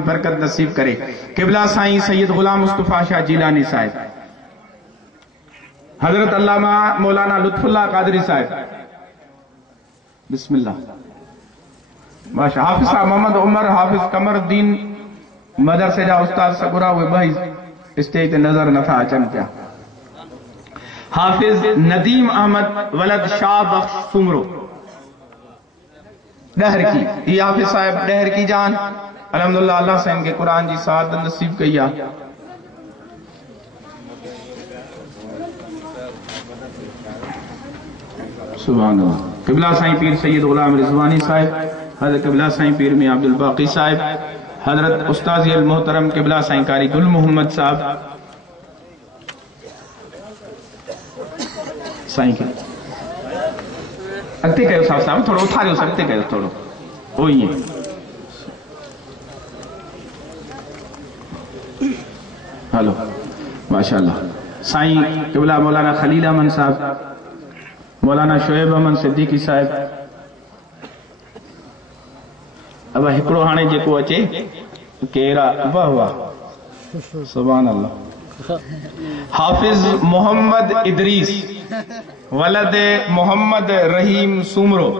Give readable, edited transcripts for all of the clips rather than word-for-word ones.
برکت نصیب کرے. قبلہ سائیں سید غلام مصطفیٰ شاہ جیلانی صاحب، حضرت علامہ مولانا لطف اللہ قادری صاحب، بسم اللہ ماشا. حافظ صاحب محمد عمر، حافظ قمر الدین مدرسے جا استاد سگورا، وہ بھائی اسٹیج تے نظر نتھا اچن پیا. حافظ ندیم احمد ولد شاہ بخش سمرو ڈہر کی، یہ حافظ صاحب ڈہر کی جان الحمدللہ اللہ سے ان کے قرآن جی سعادت نصیب کیا. سبحان اللہ. قبلہ سائیں پیر سید غلام رضوانی صاحب، حضرت قبلہ سائیں پیر میاں عبد الباقی صاحب، حضرت استاذ المحترم قبلہ سائیں قاری گل محمد صاحب. سائیں کے اگتے کہو صاحب تھوڑا اتھا رہے ہو سکتے کہو تھوڑا ہوئی ہیں. ہلو ماشاءاللہ. سائیں قبلہ مولانا خلیل احمد صاحب، مولانا شعیب احمد صدیقی صاحب. اب ہکڑو ہانے جے کو اچے کیرا واہ واہ سبحان اللہ. حافظ محمد ادریس ولد محمد رحیم سومرو.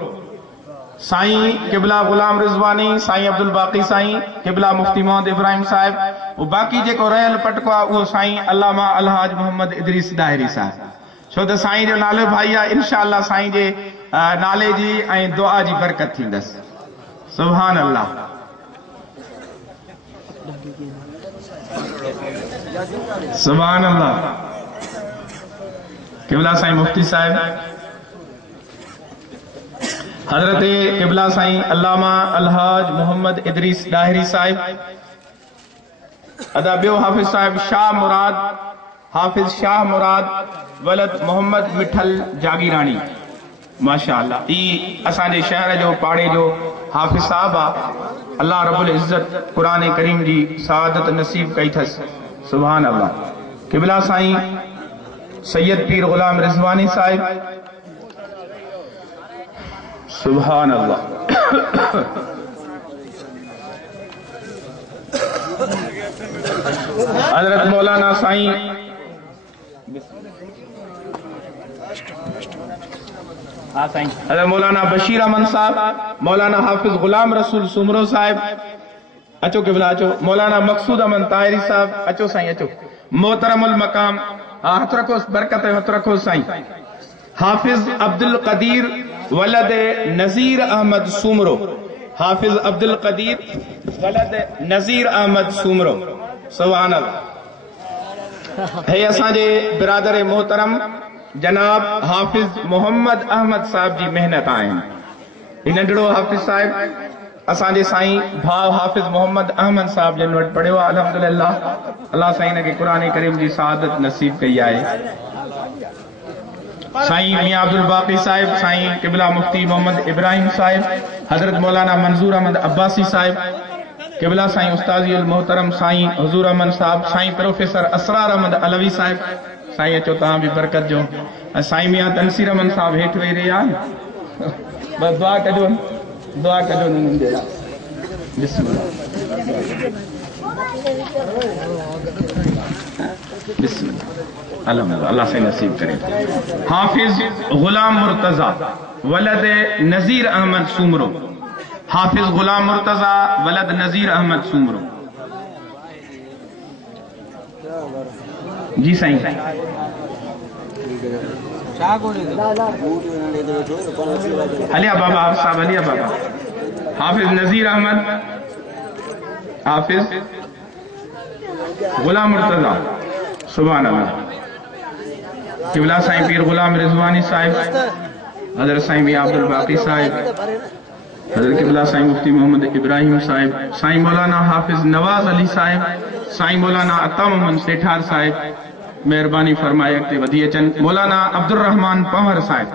سائیں قبلہ غلام رضوانی، سائیں عبد الباقی سائیں، قبلہ مفتی محمد ابراہیم صاحب، وہ باقی جے کو رہل پٹکوا وہ سائیں علامہ الحاج محمد ادریس داہری صاحب. چھو تو سائیں جو نالو بھائی انشاءاللہ سائیں جے نالے جی ऐं دعا جی برکت تھیندس. سبحان اللہ. سبحان اللہ. قبلہ سائیں مفتی صاحب، حضرت قبلہ سائیں علامہ الحاج محمد ادریس داہری صاحب. ادا بیو حافظ صاحب شاہ مراد، حافظ شاہ مراد ولد محمد مٹھل جاگیرانی ماشاءاللہ. ای اسانے شہر جو پاڑے جو حافظ صاحب اللہ رب العزت قرآن کریم جی سعادت نصیب کئی تھس. سبحان اللہ. قبلہ سائیں سید پیر غلام رضوانی صاحب، سبحان اللہ. حضرت مولانا سائیں حضرت مولانا بشیر احمد صاحب، مولانا حافظ غلام رسول سمرو صاحب، اچو قبلہ اچو. مولانا مقصود احمد طاہری صاحب، اچو سائیں اچو. محترم المقام ہاتھ رکھو برکت ہاتھ رکھو سائیں. حافظ عبد القدیر ولد نذیر احمد سومرو، حافظ عبد القدیر ولد نذیر احمد سومرو. سبحان اللہ. ہے اساں جے برادر محترم جناب حافظ محمد احمد صاحب جی محنت آئیں. ننڈڑو حافظ صاحب اساں جے سائیں بھاؤ حافظ محمد احمد صاحب جن وٹ پڑھو الحمدللہ. اللہ سائیں نے قرآن کریم جی سعادت نصیب کئی آئے. سائیں میاں عبد الباقی صاحب، سائیں قبلہ مفتی محمد ابراہیم صاحب، حضرت مولانا منظور احمد عباسی صاحب، قبلہ سائیں استاذی المحترم سائیں حضور احمد صاحب، سائیں پروفیسر اسرار احمد علوی صاحب. سائیں اچو تاں بھی برکت جو. سائیں میاں تنصیر احمد صاحب ہیٹھ وئی رہی آن بس دعا کجو دعا کجو. بسم اللہ بسم اللہ. الحمدللہ اللہ سے نصیب کرے. حافظ غلام مرتضی ولد نذیر احمد سومرو، حافظ غلام مرتضی ولد نذیر احمد سومرو. جی سائیں. علیہ بابا صاحب، علیہ بابا. حافظ نذیر احمد، حافظ غلام مرتضی. سبحان اللہ. قبلہ سائیں پیر غلام رضوانی صاحب، حضرت سائیں میاں عبد الباقی صاحب، حضرت قبلہ سائیں مفتی محمد ابراہیم صاحب، سائیں مولانا حافظ نواز علی صاحب، سائیں مولانا عطا محمد سیٹھار صاحب مہربانی فرمائے اگتے ودی اچن. مولانا عبد الرحمن پنور صاحب،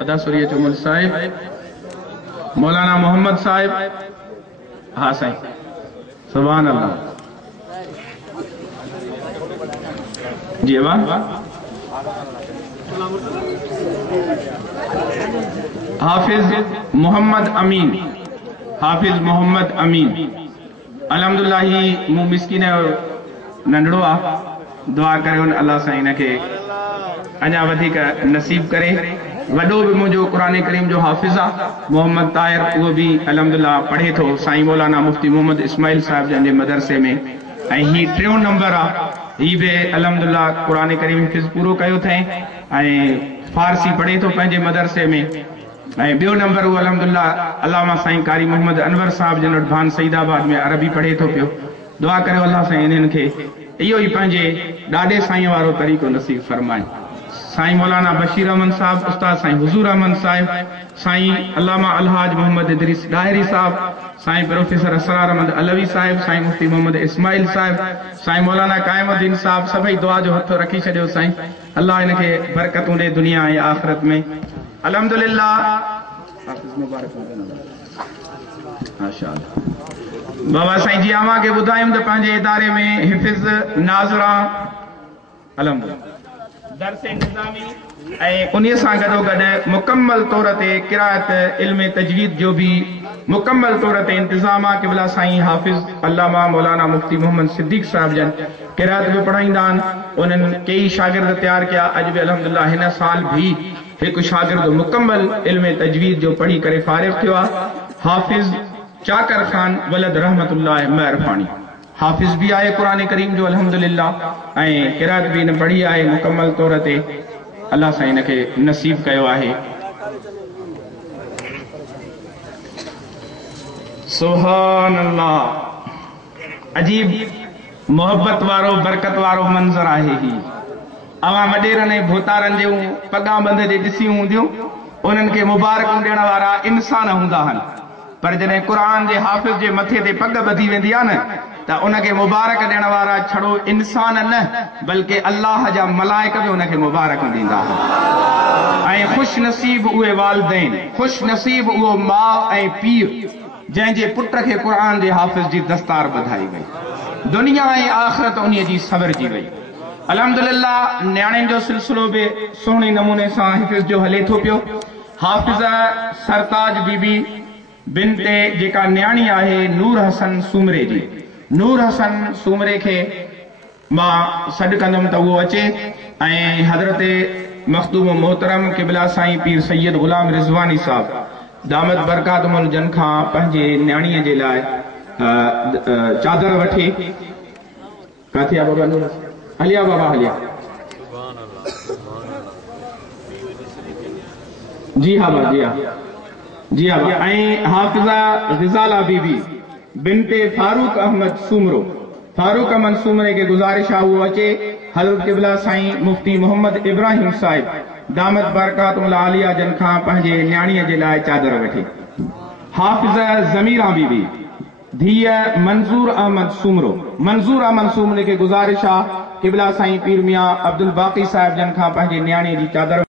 ادا سوریہ چمل صاحب، مولانا محمد صاحب. ہاں سائیں. سبحان اللہ. جی ایوان. حافظ محمد امین، حافظ محمد امین. अल्हम्दुलिल्लाह ही मूं मिस्किन नंढड़ो आहे दुआ करियो अल्लाह साईं हिनखे अञा वधीक नसीब करे। वॾो बि मुंहिंजो क़ुरान करीम जो हाफ़िज़ आहे मोहम्मद ताहिर, उहो बि अल्हम्दुलिल्लाह पढ़े थो साईं मौलाना मुफ्ती मोहम्मद इस्माइल साहिब जन जे मदरसे में। ऐं ही टियों नंबर आहे, हीउ बि अल्हम्दुलिल्लाह क़ुरान करीम हिफ़्ज़ पूरो कयो अथई ऐं फारसी पढ़े थो पंहिंजे मदरसे में। ऐं ॿियो नंबर उहो अल्हम्दुलिल्लाह अल्लामा साईं कारी मोहम्मद अनवर साहिब जन वटि भान सईदाबाद में अरबी पढ़े थो पियो। दुआ करियो अल्लाह साईं इन्हनि खे इहो ई पंहिंजे ॾाढे साईं वारो तरीक़ो नसीब फरमाए। साईं मौलाना बशीर अहमद साहब, उस्ताद साईं हुज़ूर अहमद साहिब, साईं अल्लामा अलहाज मोहम्मद इदरीस डायरी साहब, साईं प्रोफेसर असरार अहमद अलवी साहिब, साईं मुफ्ती मोहम्मद इस्माइल साहिब, साईं मौलाना कायमुद्दीन साहब, सभई दुआ जो हथो रखी छॾियो साईं। अल्लाह हिनखे बरकतूं ॾे दुनिया ऐं आख़िरत में। अल्हम्दुलिल्लाह बाबा साईं जी अव्हां खे ॿुधायूं त पंहिंजे इदारे में हिफ़िज़ नाज़रा अल्हम्दुलिल्लाह दर्स निज़ामी ऐं उन्हीअ सां गॾोगॾु मुकम्मल तौर ते क़िराअत इल्म तजवीद जो बि मुकम्मल तौर ते इंतिज़ाम आहे। क़िबला साईं हाफ़िज़ अल्लामा मौलाना मुफ्ती मोहम्मद सिद्दीक़ साहिब जन क़िराअत बि पढ़ाईंदा आहिनि। उन्हनि कई शागिर्द तयारु कया। अॼु बि अल्हम्दुलिल्लाह हिन साल बि हिकु शागिर्द मुकम्मल इल्म तजवीद जो पढ़ी करे फारिग़ थियो आहे। हाफ़िज़ चाकर ख़ान वलद रहमतुल्लाह महरफानी हाफ़िज़ भी आहे क़ुरान करीम जो अल्हम्दुलिल्लाह ऐं क़िराअत भी हिन पढ़ी आहे मुकम्मल तौर ते। अल्लाह साईं हिनखे नसीब कयो आहे। सुभान अल्लाह, अजीब मोहब्बत वारो बरकत वारो मंज़र आहे ही। अवां वॾेरनि ऐं भोतारनि जूं पगां बंद जे ॾिसियूं हूंदियूं, उन्हनि खे मुबारकूं ॾियण वारा इंसान हूंदा आहिनि, पर जॾहिं क़ुरान जे हाफ़िज़ जे मथे ते पग ॿधी वेंदी आहे न त उनखे मुबारक ॾियण वारा छड़ो इंसान न बल्कि अल्लाह जा मलाइक बि उनखे मुबारक ॾींदा आहिनि। ऐं ख़ुशि नसीब उहे वालिदैन, ख़ुशि नसीब उहो माउ ऐं पीउ जंहिंजे पुट खे क़ुरान जे हाफ़िज़ जी दस्तार ॿधाई वई, दुनिया ऐं आख़िरत उन्हीअ जी सवरजी वई। अल्हम्दुलिल्लाह न्याणियुनि जो सिलसिलो बि सुहिणे नमूने सां हिफ़िज़ जो हले थो पियो। हाफ़िज़ सरताज बीबी बिनते जेका न्याणी आहे नूर हसन सूमरे जी, नूर हसन सूमरे खे मां सॾु कंदुमि त उहो अचे ऐं हज़रत मखदूम मोहतरम क़िबला साईं पीर सैयद ग़ुलाम रिज़वानी साहब दामत बरकातुल जन खां पंहिंजे न्याणीअ जे लाइ चादर वठे। किथे आहे बाबा नूर? हलिया बाबा हलिया। जी हा बाबा, जी हा, जी हा। ऐं हाफ़िज़ा ग़िज़ाला बीबी बिनते फारूक अहमद सूमरो, फारूक अहमद सूमरे के गुज़ारिश आहे उहो अचे। हज़रत क़िबला साईं मुफ्ती मोहम्मद इब्राहिम साहिब दामत बरकातुल आलिया जन खां पंहिंजे न्याणीअ जे लाइ चादर वठे। हाफ़िज़ ज़मीरा बीबी धीअ मंज़ूर अहमद सूमरो, मंज़ूर अहमद सूमरे के गुज़ारिश आहे क़िबला साईं पीर मियां अब्दुल बाक़ी साहिब जन खां पंहिंजे न्याणीअ जी चादर